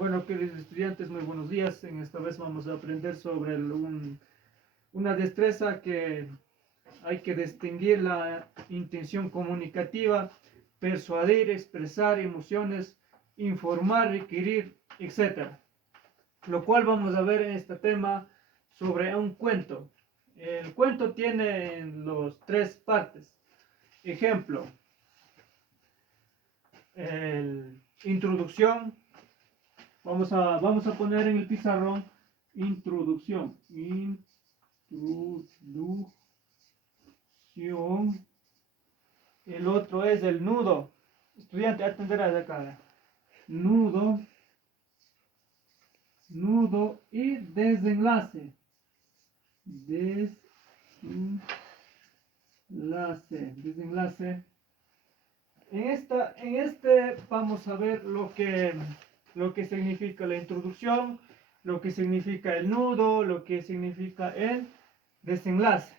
Bueno, queridos estudiantes, muy buenos días. En esta vez vamos a aprender sobre una destreza que hay que distinguir la intención comunicativa, persuadir, expresar emociones, informar, requerir, etc. Lo cual vamos a ver en este tema sobre un cuento. El cuento tiene los tres partes. Ejemplo, introducción. Vamos a poner en el pizarrón introducción. Introducción. El otro es el nudo. Estudiante, atenderá de acá. Nudo. Nudo y desenlace. Desenlace. En este vamos a ver lo que significa la introducción, lo que significa el nudo, lo que significa el desenlace.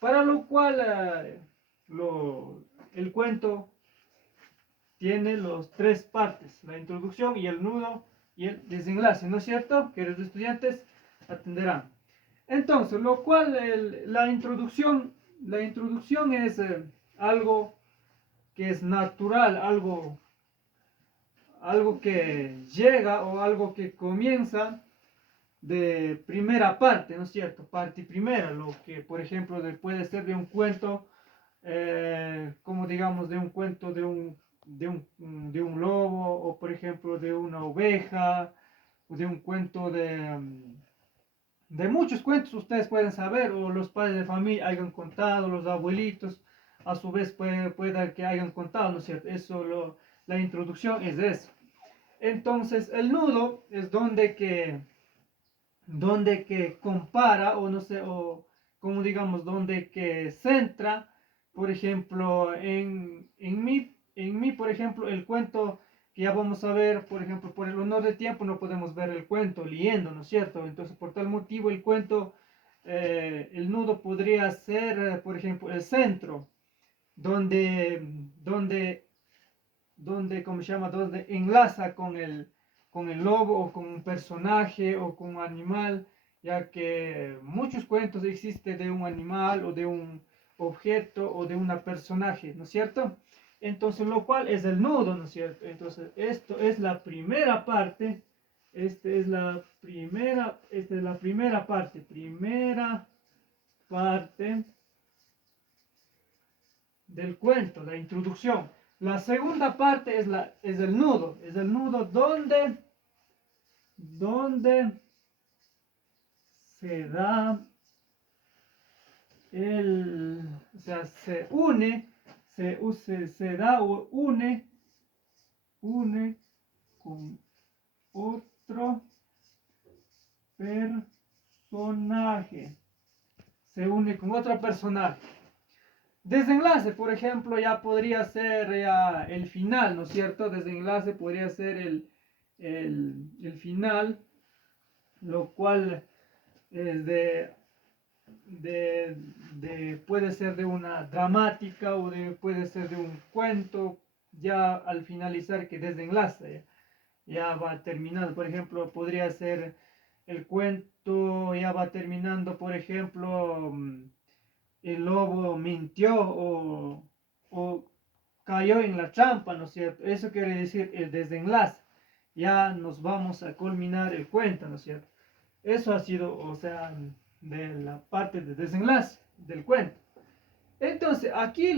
Para lo cual el cuento tiene los tres partes, la introducción y el nudo y el desenlace, ¿no es cierto? Queridos estudiantes, atenderán. Entonces, lo cual la introducción es algo que es natural, algo que llega o algo que comienza de primera parte, ¿no es cierto? Parte primera, lo que por ejemplo puede ser de un cuento, como digamos de un cuento de un lobo, o por ejemplo de una oveja, o de un cuento de muchos cuentos ustedes pueden saber, o los padres de familia hayan contado, los abuelitos a su vez pueda que hayan contado, ¿no es cierto? La introducción es de eso. Entonces el nudo es donde que compara, o no sé, o como digamos, donde que centra, por ejemplo, en mí, por ejemplo, el cuento que ya vamos a ver, por ejemplo, por el honor de tiempo no podemos ver el cuento leyendo, ¿no es cierto? Entonces, por tal motivo, el cuento, el nudo podría ser, por ejemplo, el centro, ¿cómo se llama? Donde enlaza con el lobo, o con un personaje, o con un animal, ya que muchos cuentos existen de un animal, o de un objeto, o de un personaje, ¿no es cierto? Entonces, lo cual es el nudo, ¿no es cierto? Entonces, esto es la primera parte. Esta es la primera parte del cuento, la introducción. La segunda parte es el nudo. Es el nudo donde se da o sea, se une, une con otro personaje. Se une con otro personaje. Desenlace, por ejemplo, ya podría ser ya el final, ¿no es cierto? Desenlace podría ser el final, lo cual es puede ser de una dramática, o puede ser de un cuento, ya al finalizar que desenlace, ya va terminando. Por ejemplo, podría ser el cuento, ya va terminando, por ejemplo, el lobo mintió, o cayó en la trampa, ¿no es cierto? Eso quiere decir el desenlace. Ya nos vamos a culminar el cuento, ¿no es cierto? Eso ha sido, o sea, de la parte de desenlace del cuento. Entonces, aquí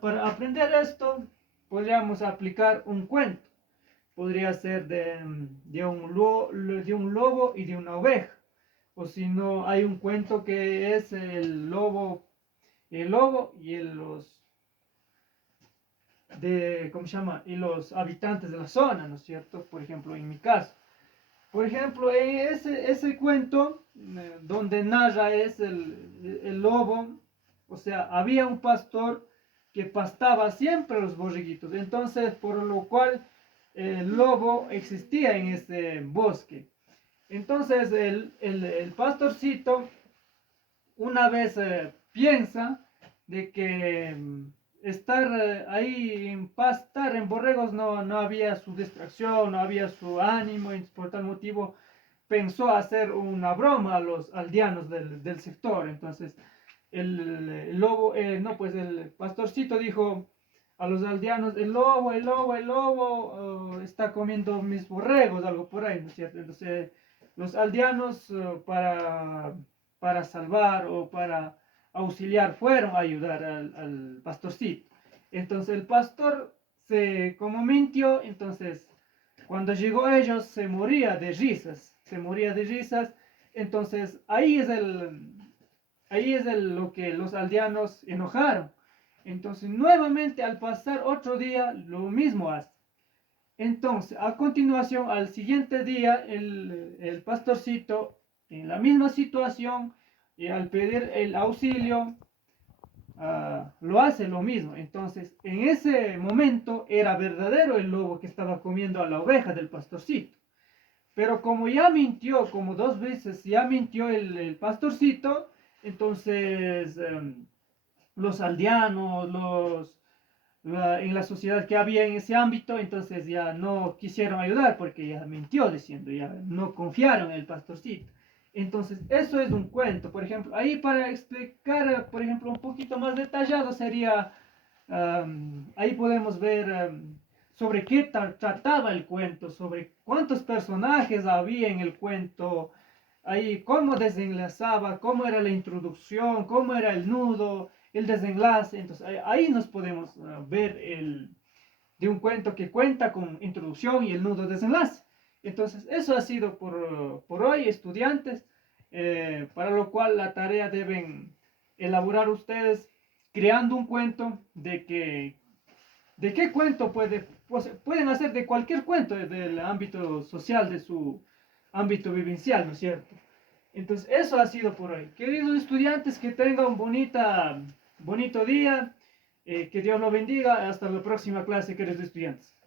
para aprender esto, podríamos aplicar un cuento. Podría ser de un lobo y de una oveja. O si no, hay un cuento que es el lobo y ¿cómo se llama? Y los habitantes de la zona, ¿no es cierto? Por ejemplo, en mi caso. Por ejemplo, en ese cuento donde narra es el lobo, o sea, había un pastor que pastaba siempre los borreguitos. Entonces, por lo cual el lobo existía en ese bosque. Entonces, el pastorcito una vez piensa de que estar ahí en pastar en borregos no había su distracción, no había su ánimo, y por tal motivo pensó hacer una broma a los aldeanos del sector. Entonces el lobo, no, pues el pastorcito dijo a los aldeanos, el lobo está comiendo mis borregos, algo por ahí, ¿no es cierto? Entonces los aldeanos para salvar o para auxiliar fueron a ayudar al pastorcito. Entonces el pastor como mintió, entonces cuando llegó a ellos se moría de risas, entonces ahí es lo que los aldeanos enojaron. Entonces nuevamente al pasar otro día lo mismo hace. Entonces a continuación al siguiente día el pastorcito en la misma situación y al pedir el auxilio lo hace lo mismo. Entonces, en ese momento era verdadero el lobo que estaba comiendo a la oveja del pastorcito. Pero como ya mintió, como 2 veces ya mintió el pastorcito, entonces los aldeanos, en la sociedad que había en ese ámbito, entonces ya no quisieron ayudar porque ya mintió diciendo, ya no confiaron en el pastorcito. Entonces, eso es un cuento. Por ejemplo, ahí para explicar, por ejemplo, un poquito más detallado sería, ahí podemos ver sobre qué trataba el cuento, sobre cuántos personajes había en el cuento, ahí cómo desenlazaba, cómo era la introducción, cómo era el nudo, el desenlace. Entonces ahí nos podemos ver de un cuento que cuenta con introducción y el nudo desenlace. Entonces eso ha sido por hoy, estudiantes, para lo cual la tarea deben elaborar ustedes creando un cuento de qué cuento pues, pueden hacer de cualquier cuento del ámbito social, de su ámbito vivencial, ¿no es cierto? Entonces, eso ha sido por hoy. Queridos estudiantes, que tengan un bonito día, que Dios los bendiga. Hasta la próxima clase, queridos estudiantes.